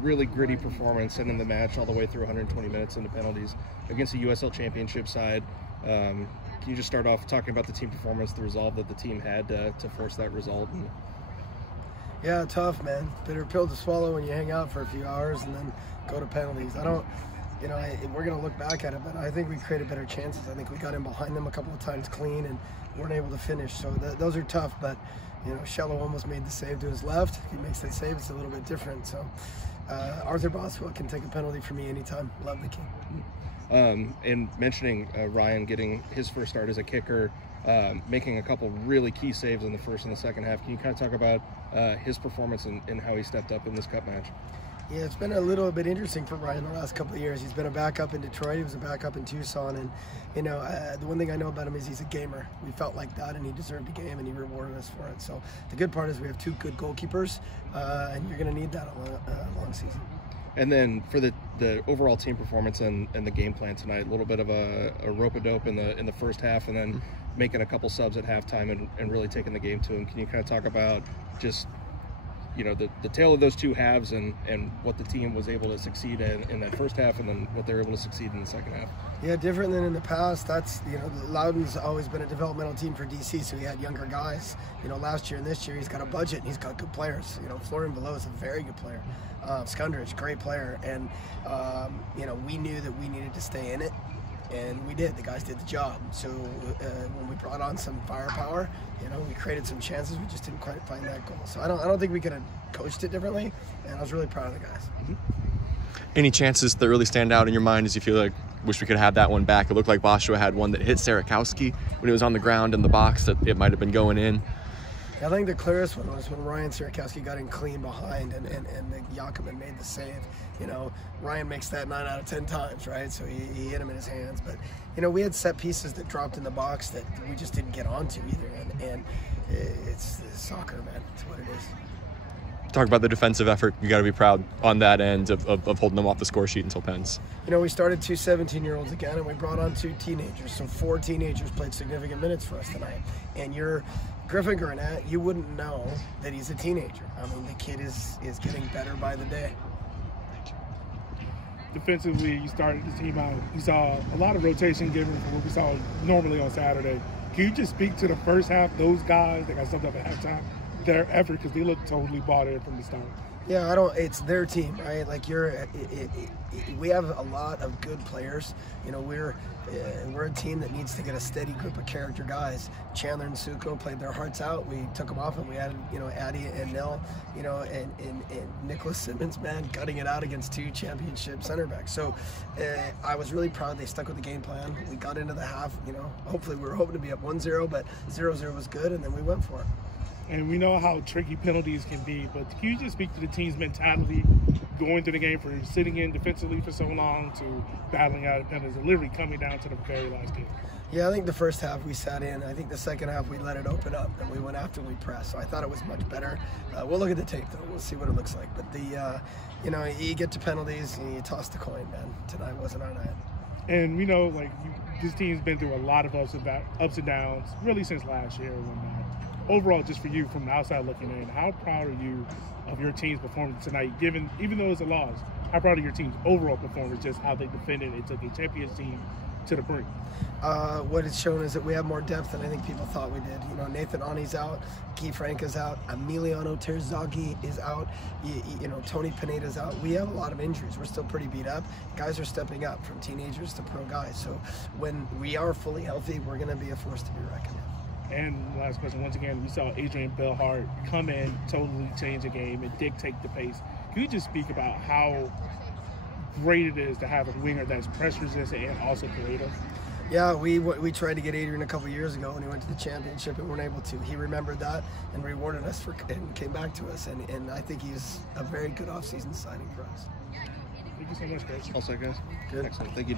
really gritty performance, ending the match all the way through 120 minutes into penalties against a USL Championship side. Can you just start off talking about the team performance, the resolve that the team had to force that result? Yeah, tough, man. Bitter pill to swallow when you hang out for a few hours and then go to penalties. I don't, we're going to look back at it, but I think we created better chances. I think we got in behind them a couple of times clean and weren't able to finish. So those are tough, but, Shello almost made the save to his left. If he makes that save, it's a little bit different. So Arthur Boswell can take a penalty for me anytime. Love the king. And mentioning Ryan getting his first start as a kicker, making a couple really key saves in the first and the second half. Can you kind of talk about his performance and how he stepped up in this cup match? Yeah, it's been a little bit interesting for Ryan the last couple of years. He's been a backup in Detroit. He was a backup in Tucson. And, the one thing I know about him is he's a gamer. We felt like that, and he deserved a game, and he rewarded us for it. So the good part is we have two good goalkeepers, and you're going to need that a long season. And then for the overall team performance and the game plan tonight, a little bit of a rope-a-dope in the first half, and then making a couple subs at halftime and really taking the game to him. Can you kind of talk about just the tale of those two halves and what the team was able to succeed in that first half, and then what they were able to succeed in the second half? Yeah, different than in the past. That's, Loudon's always been a developmental team for DC, so he had younger guys. Last year and this year he's got a budget and he's got good players. Florian Below is a very good player. Skundrich, great player. And, we knew that we needed to stay in it. And we did. The guys did the job. So when we brought on some firepower, we created some chances. We just didn't quite find that goal. So I don't think we could have coached it differently. And I was really proud of the guys. Any chances that really stand out in your mind as you feel like, wish we could have that one back? It looked like Joshua had one that hit Sawatzky when he was on the ground in the box, that it might have been going in. I think the clearest one was when Ryan Sawatzky got in clean behind and Jakob made the save. Ryan makes that 9 out of 10 times, right? So he hit him in his hands. But, we had set pieces that dropped in the box that we just didn't get onto either. And it's soccer, man. It's what it is. Talk about the defensive effort. You got to be proud on that end of holding them off the score sheet until pens. We started two 17-year-olds again, and we brought on two teenagers. So 4 teenagers played significant minutes for us tonight. And Griffin Gurnett, you wouldn't know that he's a teenager. I mean, the kid is getting better by the day. Defensively, you started the team out. You saw a lot of rotation given from what we saw normally on Saturday. Can you just speak to the first half, those guys that got subbed up at halftime, their effort, because they looked totally bought in from the start? Yeah, it's their team, right? Like we have a lot of good players. We're a team that needs to get a steady group of character guys. Chandler and Suko played their hearts out. We took them off and we added, Addie and Nell, and Nicholas Simmons, man, gutting it out against 2 championship center backs. So I was really proud they stuck with the game plan. We got into the half, hopefully we were hoping to be up 1-0, but 0-0 was good, and then we went for it. And we know how tricky penalties can be, but can you just speak to the team's mentality going through the game, from sitting in defensively for so long to battling out of penalties and literally coming down to the very last game? Yeah, I think the first half we sat in. I think the second half we let it open up and we went after and we pressed. So I thought it was much better. We'll look at the tape though. We'll see what it looks like. But you get to penalties and you toss the coin, man. Tonight wasn't our night. And we know, this team's been through a lot of ups and downs, really since last year and whatnot. Overall, just for you from the outside looking in, how proud are you of your team's performance tonight, even though it's a loss? How proud of your team's overall performance, just how they defended and took a champions team to the brink? What it's shown is that we have more depth than I think people thought we did. Nathan Ani's out, Guy Frank is out, Emiliano Terzaghi is out, Tony Pineda's out. We have a lot of injuries. We're still pretty beat up. Guys are stepping up from teenagers to pro guys. So when we are fully healthy, we're going to be a force to be reckoned with. And last question, once again, we saw Adrian Bellhart come in, totally change the game and dictate the pace. Can you just speak about how great it is to have a winger that's press resistant and also creative? Yeah, we tried to get Adrian a couple years ago when he went to the championship and weren't able to. He remembered that and rewarded us and came back to us. And I think he's a very good offseason signing for us. Thank you so much, guys. Also, guys. Good. Excellent. Thank you.